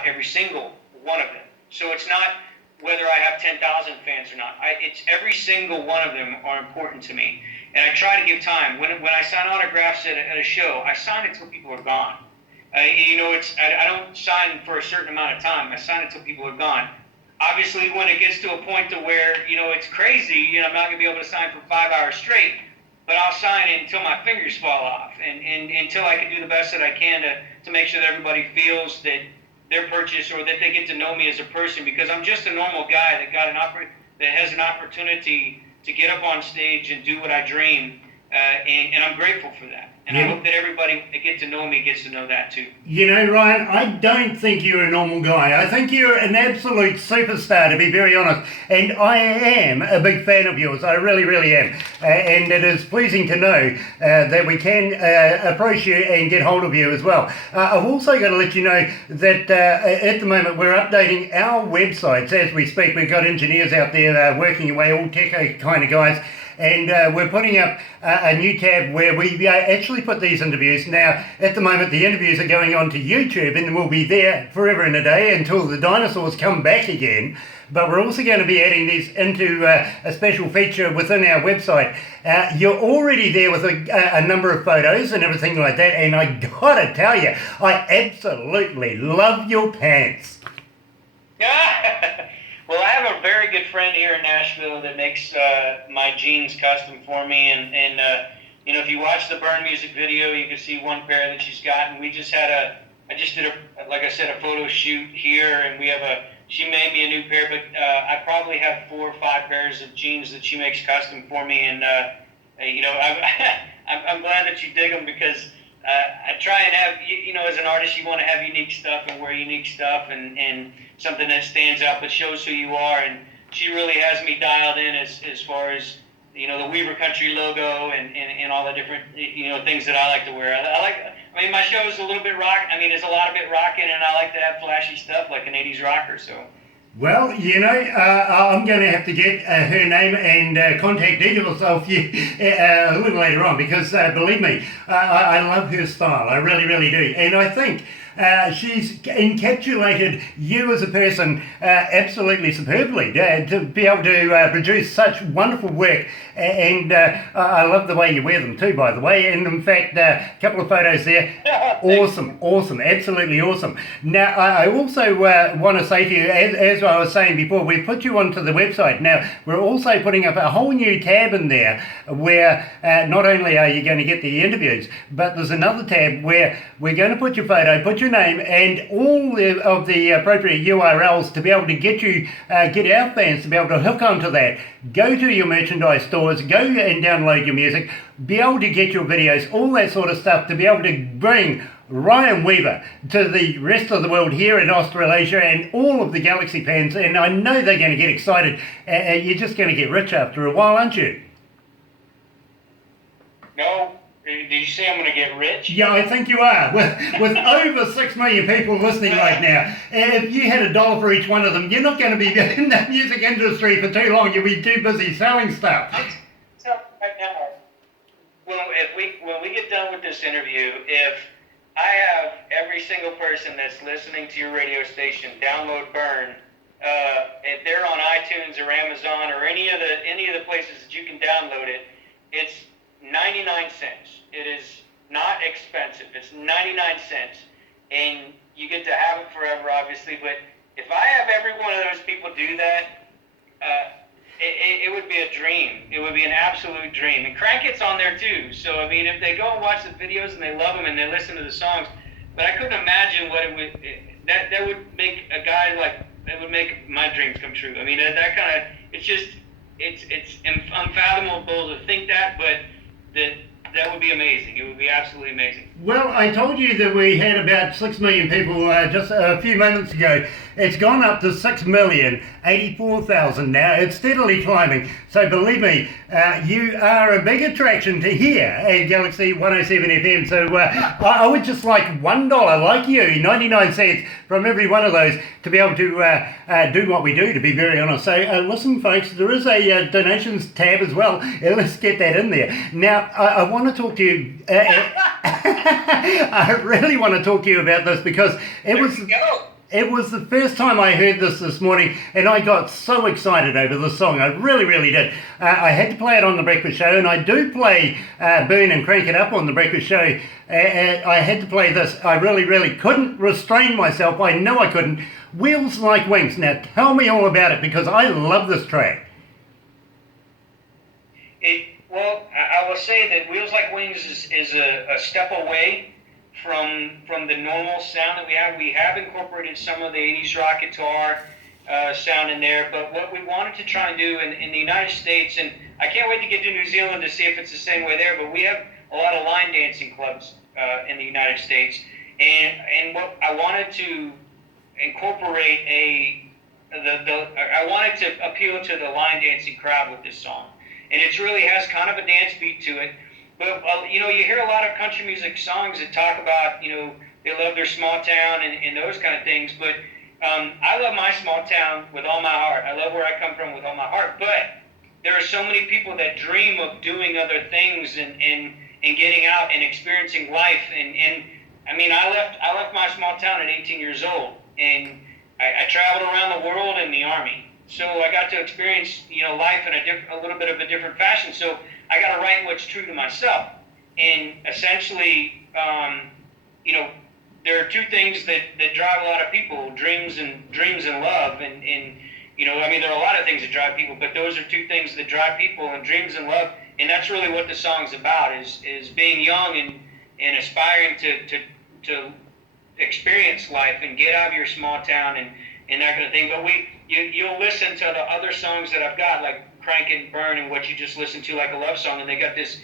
every single one of them. So it's not whether I have 10,000 fans or not. It's every single one of them are important to me. And I try to give time. When I sign autographs at a show, I sign it till people are gone. I don't sign for a certain amount of time. I sign it till people are gone. Obviously, when it gets to a point to where, it's crazy, I'm not going to be able to sign for 5 hours straight, but I'll sign it until my fingers fall off and until I can do the best that I can to make sure that everybody feels that their purchase or that they get to know me as a person, because I'm just a normal guy that has an opportunity to get up on stage and do what I dream, and I'm grateful for that. And I hope that everybody that gets to know me gets to know that too. Ryan, I don't think you're a normal guy. I think you're an absolute superstar, to be very honest. And I am a big fan of yours. I really, really am. And it is pleasing to know that we can approach you and get hold of you as well. I've also got to let you know that at the moment we're updating our websites as we speak. We've got engineers out there working away, all tech kind of guys. And we're putting up a new tab where we actually put these interviews. Now, at the moment, the interviews are going on to YouTube and will be there forever and a day until the dinosaurs come back again. But we're also going to be adding these into a special feature within our website. You're already there with a number of photos and everything like that. And I gotta tell you, I absolutely love your pants. Well, I have a very good friend here in Nashville that makes my jeans custom for me, and if you watch the Burn music video, you can see one pair that she's got, and I just did a photo shoot here, and she made me a new pair, but I probably have 4 or 5 pairs of jeans that she makes custom for me, and I'm glad that you dig them, because I try and have, as an artist, you want to have unique stuff and wear unique stuff and something that stands out but shows who you are. And she really has me dialed in as far as, the Weaver Country logo and all the different, things that I like to wear. My show is a little bit rock. There's a lot of it rocking, and I like to have flashy stuff like an 80s rocker, so. Well, I'm going to have to get her name and contact details of you a little later on, because believe me, I love her style. I really, really do. And I think she's encapsulated you as a person absolutely superbly to be able to produce such wonderful work. And I love the way you wear them too, by the way. And in fact, a couple of photos there. Awesome, absolutely awesome. Now, I also want to say to you, as I was saying before, we put you onto the website. Now, we're also putting up a whole new tab in there where not only are you going to get the interviews, but there's another tab where we're going to put your photo, put your name, and all of the appropriate URLs to be able to get our fans to be able to hook onto that. Go to your merchandise stores, go and download your music, be able to get your videos, all that sort of stuff, to be able to bring Ryan Weaver to the rest of the world here in Australasia and all of the Galaxy fans. And I know they're going to get excited. You're just going to get rich after a while, aren't you? No. Did you say I'm going to get rich? Yeah, I think you are. With over 6 million people listening right now, if you had $1 for each one of them, you're not going to be in the music industry for too long. You'll be too busy selling stuff. Right now, when we get done with this interview, if I have every single person that's listening to your radio station download Burn, if they're on iTunes or Amazon or any of the places that you can download it, it's 99 cents. It is not expensive. It's 99 cents. And you get to have it forever, obviously. But if I have every one of those people do that, it would be a dream. It would be an absolute dream. And Crank It's on there too. So, if they go and watch the videos and they love them and they listen to the songs, but I couldn't imagine what it would, that would make a guy that would make my dreams come true. That kind of, it's unfathomable to think that, but that would be amazing. It would be absolutely amazing. Well, I told you that we had about 6 million people just a few moments ago. It's gone up to 6,084,000 now. It's steadily climbing. So believe me, you are a big attraction to hear at Galaxy 107 FM. So I would just like $1, like you, 99 cents from every one of those to be able to do what we do, to be very honest. So listen, folks, there is a donations tab as well. Let's get that in there. Now, I want to talk to you. I really want to talk to you about this because it was It was the first time I heard this morning, and I got so excited over the song. I really, really did. I had to play it on The Breakfast Show, and I do play Burn and Crank It Up on The Breakfast Show. I had to play this. I really, really couldn't restrain myself. I know I couldn't. Wheels Like Wings. Now, tell me all about it, because I love this track. Well, I will say that Wheels Like Wings is a step away from the normal sound that we have. We have incorporated some of the 80s rock guitar sound in there, but what we wanted to try and do in the United States, and I can't wait to get to New Zealand to see if it's the same way there, but we have a lot of line dancing clubs in the United States, and what I wanted to incorporate I wanted to appeal to the line dancing crowd with this song, and it really has kind of a dance beat to it. But, you hear a lot of country music songs that talk about, they love their small town and those kind of things. But I love my small town with all my heart. I love where I come from with all my heart. But there are so many people that dream of doing other things and getting out and experiencing life. And I mean, I left my small town at 18 years old. And I traveled around the world in the Army. So I got to experience, life in a little bit of a different fashion. So I got to write what's true to myself. And essentially, there are two things that drive a lot of people: dreams and love. And there are a lot of things that drive people, but those are two things that drive people: and dreams and love. And that's really what the song's about: is being young and aspiring to experience life and get out of your small town and that kind of thing. But you'll listen to the other songs that I've got, like Crank and Burn, and what you just listened to, like a love song, and they got this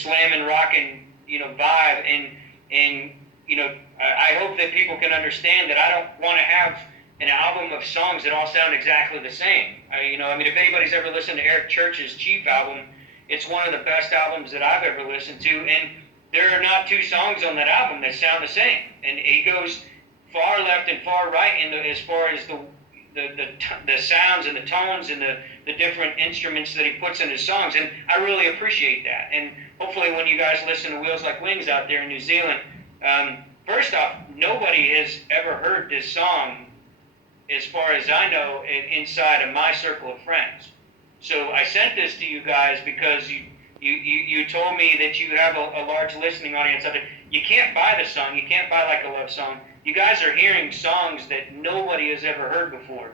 slamming, rocking, vibe, and I hope that people can understand that I don't want to have an album of songs that all sound exactly the same. If anybody's ever listened to Eric Church's Chief album, it's one of the best albums that I've ever listened to, and there are not two songs on that album that sound the same, and he goes far left and far right as far as the sounds and the tones and the different instruments that he puts in his songs, and I really appreciate that. And hopefully when you guys listen to Wheels Like Wings out there in New Zealand, first off, nobody has ever heard this song, as far as I know, inside of my circle of friends. So I sent this to you guys because you told me that you have a large listening audience out there. You can't buy the song. You can't buy like a love song. You guys are hearing songs that nobody has ever heard before.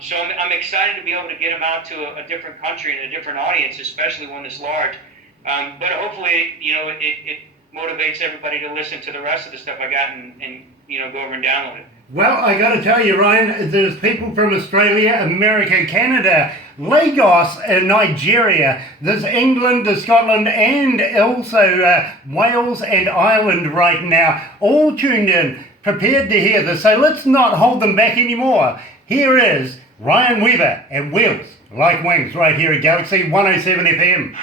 So I'm excited to be able to get them out to a different country and a different audience, especially one this large. But hopefully, it motivates everybody to listen to the rest of the stuff I got and go over and download it. Well, I got to tell you, Ryan, there's people from Australia, America, Canada, Lagos, and Nigeria. There's England, there's Scotland, and also Wales and Ireland right now, all tuned in, prepared to hear this. So let's not hold them back anymore. Here is Ryan Weaver and Wheels Like Wings right here at Galaxy 107 FM.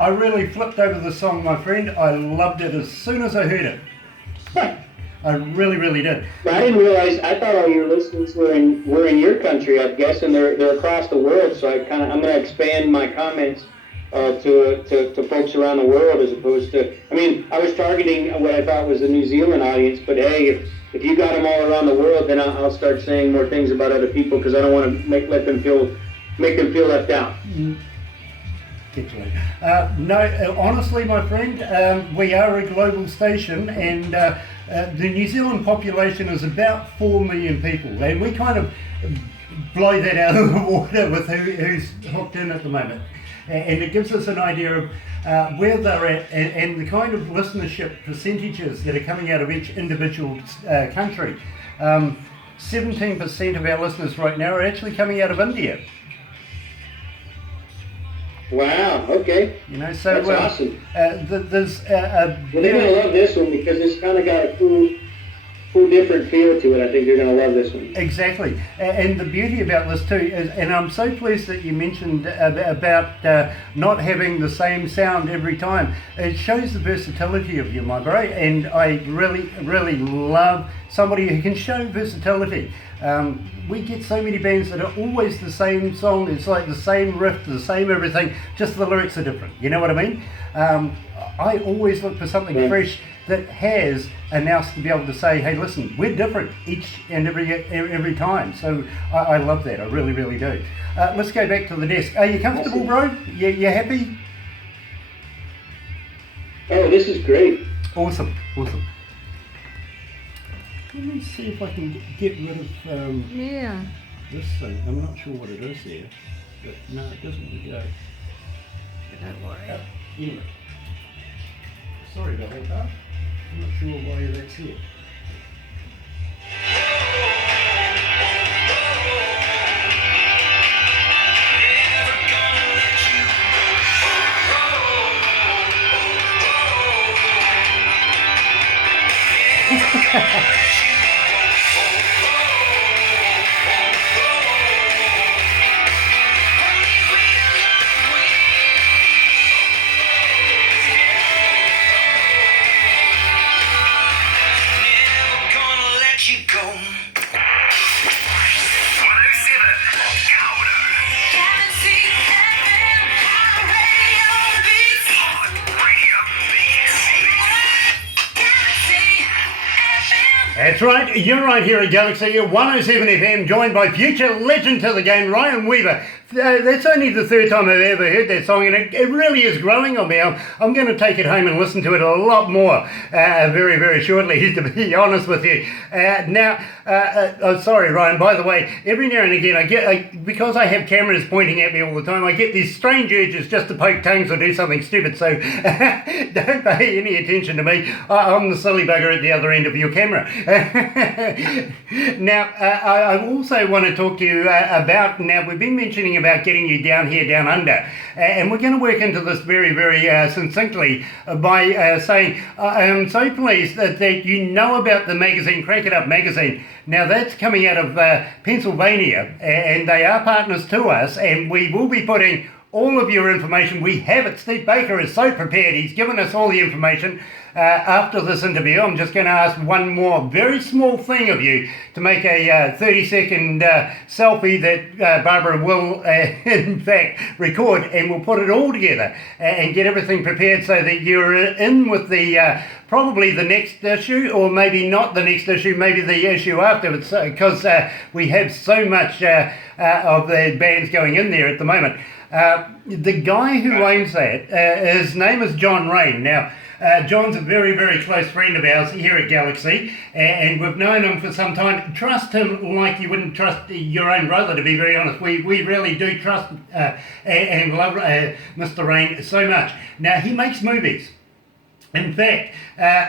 I really flipped over the song, my friend. I loved it as soon as I heard it. I really, really did. I didn't realize. I thought all your listeners were in your country. I'm guessing they're across the world. So I'm going to expand my comments to folks around the world, as opposed to. I was targeting what I thought was the New Zealand audience. But hey, if you got them all around the world, then I'll start saying more things about other people, because I don't want to make them feel left out. No, honestly, my friend, we are a global station, and the New Zealand population is about 4 million people, and we kind of blow that out of the water with who's hooked in at the moment. And it gives us an idea of where they're at and the kind of listenership percentages that are coming out of each individual country. 17% of our listeners right now are actually coming out of India. Wow, okay. So that's awesome. There's well, they're going to love this one, because it's kind of got a cool full different feel to it. I think you're going to love this one. Exactly, and the beauty about this too is, and I'm so pleased that you mentioned about not having the same sound every time. It shows the versatility of you, my bro, and I really, really love somebody who can show versatility. We get so many bands that are always the same song. It's like the same riff, the same everything, just the lyrics are different. You know what I mean? I always look for something fresh that has enough to be able to say, hey, listen, we're different each and every time. So I love that. I really, really do. Let's go back to the desk. Are you comfortable, bro? You happy? Oh, this is great. Awesome. Let me see if I can get rid of this thing. I'm not sure what it is there, but no, it doesn't want to go. Don't worry. Anyway, sorry about that, Carl. I'm not sure why that's here. That's right, you're right here at Galaxy 107 FM, joined by future legend to the game, Ryan Weaver. That's only the third time I've ever heard that song, and it really is growing on me. I'm going to take it home and listen to it a lot more very, very shortly, to be honest with you. Sorry, Ryan, by the way, every now and again, because I have cameras pointing at me all the time, I get these strange urges just to poke tongues or do something stupid, so don't pay any attention to me. I'm the silly bugger at the other end of your camera. Now, I also want to talk to you about, now we've been mentioning about getting you down here, down under, and we're going to work into this very, very succinctly by saying, I am so pleased that you know about the magazine, Crank It Up magazine. Now that's coming out of Pennsylvania, and they are partners to us, and we will be putting all of your information. We have it. Steve Baker is so prepared. He's given us all the information. After this interview, I'm just going to ask one more very small thing of you to make a 30-second selfie that Barbara will, in fact, record, and we'll put it all together and get everything prepared so that you're in with the probably the next issue, or maybe not the next issue, maybe the issue after, because we have so much of the bands going in there at the moment. The guy who owns that, his name is John Rain. Now, John's a very, very close friend of ours here at Galaxy, and we've known him for some time. Trust him like you wouldn't trust your own brother, to be very honest. We really do trust and love Mr. Rain so much. Now, he makes movies. In fact,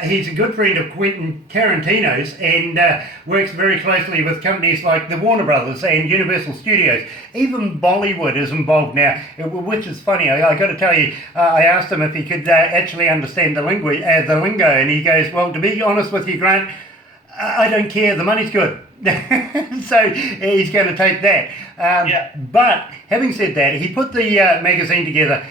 he's a good friend of Quentin Tarantino's and works very closely with companies like the Warner Brothers and Universal Studios. Even Bollywood is involved now, which is funny. I got to tell you, I asked him if he could actually understand the lingo, and he goes, well, to be honest with you, Grant, I don't care, the money's good. So he's going to take that. But having said that, he put the magazine together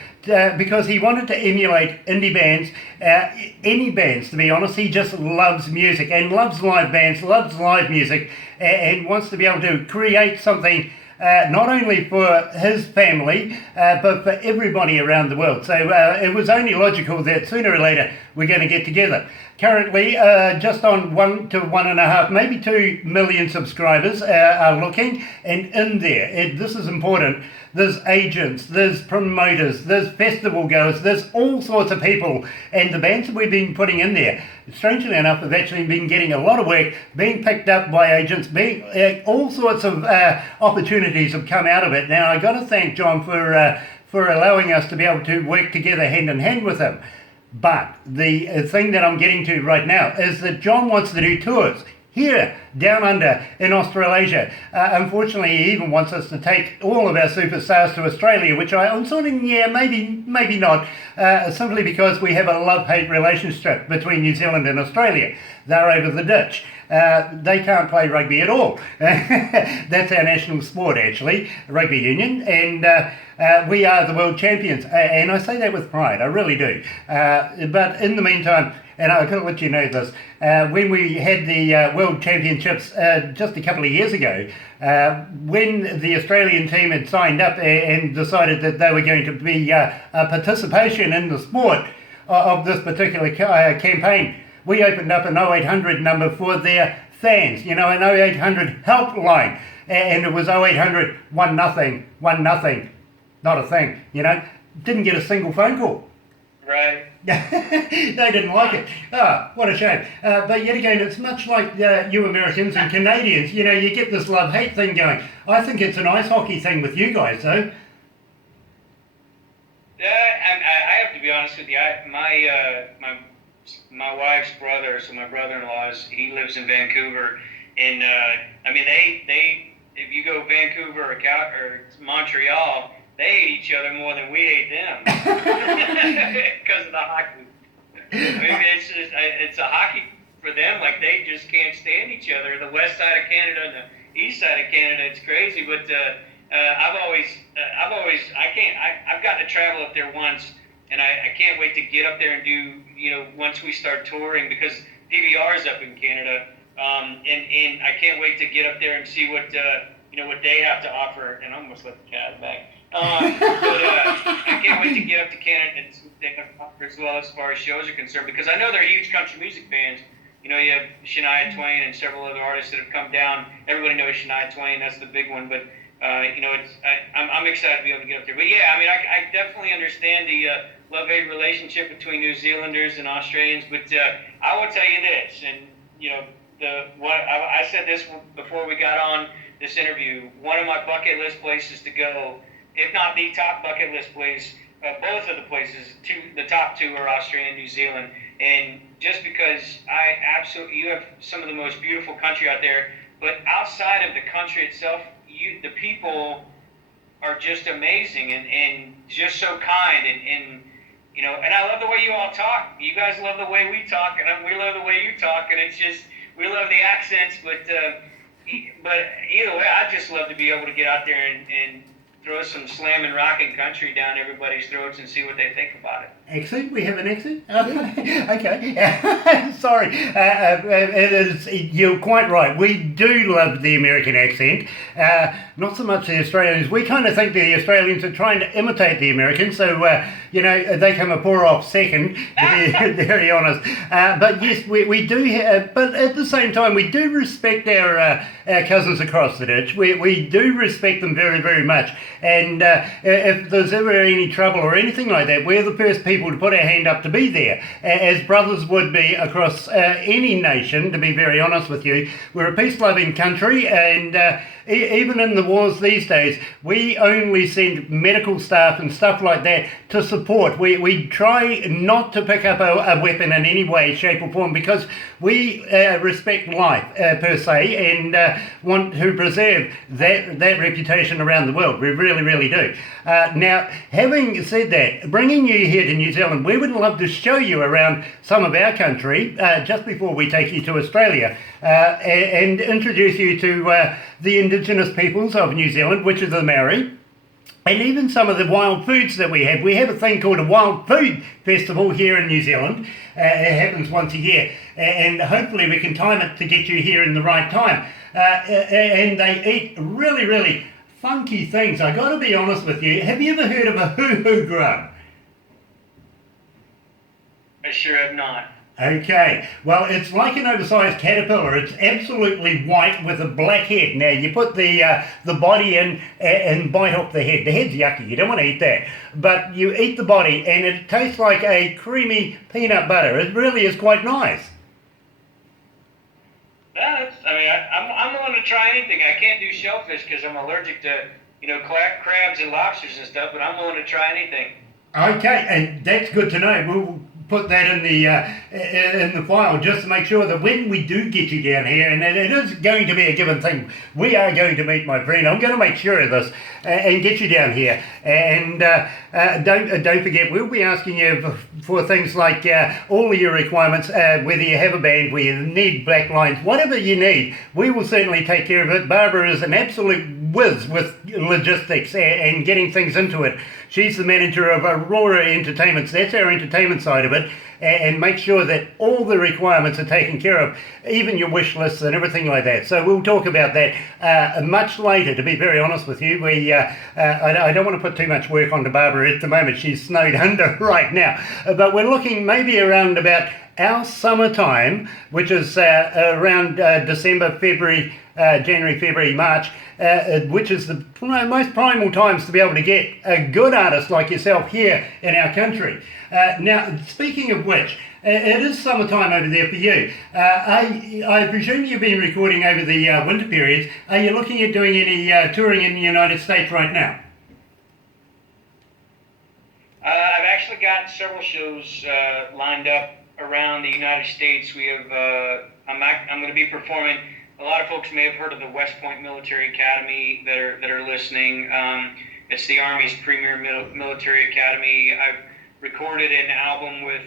because he wanted to emulate indie bands, any bands, to be honest. He just loves music and loves live bands, loves live music, and wants to be able to create something not only for his family, but for everybody around the world. So it was only logical that sooner or later we're going to get together. Currently, just on 1 to 1.5, maybe 2 million subscribers are looking, and in there, this is important, there's agents, there's promoters, there's festival goers, there's all sorts of people, and the bands that we've been putting in there, strangely enough, have actually been getting a lot of work, being picked up by agents, all sorts of opportunities have come out of it. Now, I got to thank John for allowing us to be able to work together hand in hand with him. But the thing that I'm getting to right now is that John wants to do tours here, down under, in Australasia. Unfortunately, he even wants us to take all of our superstars to Australia, which I'm sort of, maybe not, simply because we have a love-hate relationship between New Zealand and Australia. They're over the ditch. they can't play rugby at all. That's our national sport, actually, rugby union, and we are the world champions. And I say that with pride, I really do. But in the meantime, and I've got to let you know this, when we had the World Championships just a couple of years ago, when the Australian team had signed up and decided that they were going to be a participation in the sport of this particular campaign, we opened up an 0800 number for their fans, you know, an 0800 helpline, and it was 0800 1-0, not a thing, you know, didn't get a single phone call. Right. They didn't like it. Ah, what a shame. But yet again, it's much like you Americans and Canadians. You know, you get this love-hate thing going. I think it's an ice hockey thing with you guys, though. I have to be honest with you. My wife's brother, so my brother-in-law, he lives in Vancouver, and I mean, they if you go Vancouver or Montreal, they hate each other more than we hate them because of the hockey. I mean, it's a hockey for them. Like, they just can't stand each other. The west side of Canada and the east side of Canada, it's crazy. But I've gotten to travel up there once, and I can't wait to get up there and do, you know, once we start touring, because PBR is up in Canada, and I can't wait to get up there and see what you know, what they have to offer. And I almost let the cat back. But I can't wait to get up to Canada and see what they have to offer as well as far as shows are concerned, because I know they're huge country music fans. You know, you have Shania Twain and several other artists that have come down. Everybody knows Shania Twain, that's the big one. But you know, I'm excited to be able to get up there. But yeah, I mean, I definitely understand the love-hate relationship between New Zealanders and Australians. But I will tell you this, and you know, I said this before we got on this interview. One of my bucket list places to go, if not the top bucket list place, both of the places, the top two are Australia and New Zealand. And just because you have some of the most beautiful country out there, but outside of the country itself, the people are just amazing and just so kind, and you know, and I love the way you all talk. You guys love the way we talk, and we love the way you talk, and it's just, we love the accents, but either way, I just love to be able to get out there and throw some slamming rocking country down everybody's throats and see what they think about it. Accent? We have an accent? Okay. Sorry. You're quite right. We do love the American accent. Not so much the Australians. We kind of think the Australians are trying to imitate the Americans, so, you know, they come a poor off second, to be very honest. But yes, we do, but at the same time, we do respect our cousins across the ditch. We do respect them very, very much. And if there's ever any trouble or anything like that, we're the first people to put our hand up to be there, as brothers would be across any nation, to be very honest with you. We're a peace-loving country, and even in the wars these days, we only send medical staff and stuff like that to support. We try not to pick up a weapon in any way, shape or form, because we respect life per se, and want to preserve that reputation around the world. We really, really do. Now, having said that, bringing you here to New Zealand, we would love to show you around some of our country just before we take you to Australia, and introduce you to the indigenous peoples of New Zealand, which is the Maori, and even some of the wild foods that we have. We have a thing called a Wild Food Festival here in New Zealand. It happens once a year, and hopefully we can time it to get you here in the right time. And they eat really, really funky things. I got to be honest with you. Have you ever heard of a hoo-hoo grub? I sure have not. Okay, well, it's like an oversized caterpillar. It's absolutely white with a black head. Now, you put the body in and bite off the head. The head's yucky. You don't want to eat that. But you eat the body, and it tastes like a creamy peanut butter. It really is quite nice. I'm willing to try anything. I can't do shellfish because I'm allergic to, you know, crabs and lobsters and stuff, but I'm willing to try anything. Okay, and that's good to know. We'll put that in the file just to make sure that when we do get you down here, and it is going to be a given thing, we are going to meet, my friend. I'm going to make sure of this and get you down here. And don't forget, we'll be asking you for things like all of your requirements, whether you have a band, whether you need black lines, whatever you need, we will certainly take care of it. Barbara is an absolute whiz with logistics and getting things into it. She's the manager of Aurora Entertainments. That's our entertainment side of it, and make sure that all the requirements are taken care of, even your wish lists and everything like that. So we'll talk about that much later, to be very honest with you. I don't want to put too much work onto Barbara at the moment. She's snowed under right now. But we're looking maybe around about our summertime, which is around December, February, January, February, March, which is the most primal times to be able to get a good artist like yourself here in our country. Now, speaking of which, it is summertime over there for you. I presume you've been recording over the winter periods. Are you looking at doing any touring in the United States right now? I've actually got several shows lined up around the United States. We have. I'm going to be performing. A lot of folks may have heard of the West Point Military Academy that are listening. It's the Army's premier military academy. I've recorded an album with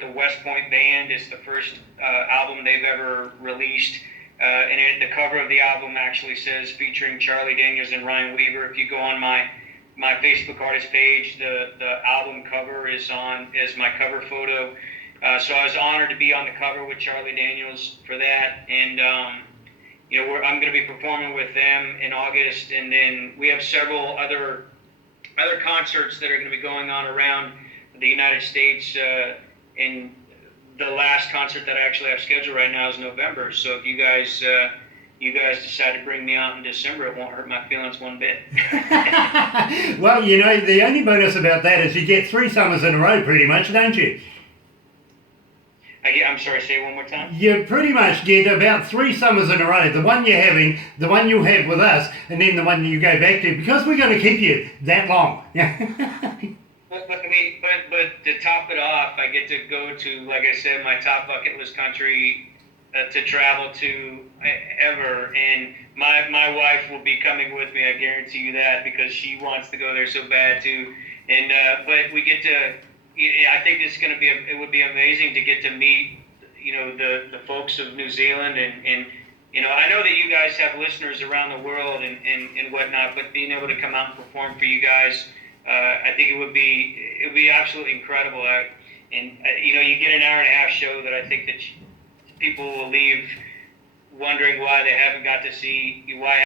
the West Point Band. It's the first album they've ever released. And the cover of the album actually says featuring Charlie Daniels and Ryan Weaver. If you go on my Facebook artist page, the album cover is my cover photo. So I was honored to be on the cover with Charlie Daniels for that, and I'm going to be performing with them in August, and then we have several other concerts that are going to be going on around the United States. And the last concert that I actually have scheduled right now is November. So if you guys decide to bring me out in December, it won't hurt my feelings one bit. Well, the only bonus about that is you get 3 summers in a row, pretty much, don't you? I'm sorry, say it one more time. You pretty much get about 3 summers in a row. The one you're having, the one you'll have with us, and then the one you go back to, because we're going to keep you that long. But to top it off, I get to go to, like I said, my top bucket list country to travel to ever, and my wife will be coming with me. I guarantee you that, because she wants to go there so bad too. And but we get to. I think it's going to be. It would be amazing to get to meet, the folks of New Zealand, and I know that you guys have listeners around the world and whatnot, but being able to come out and perform for you guys, I think it would be absolutely incredible. You get an hour-and-a-half show that I think that people will leave wondering why they haven't got to see why.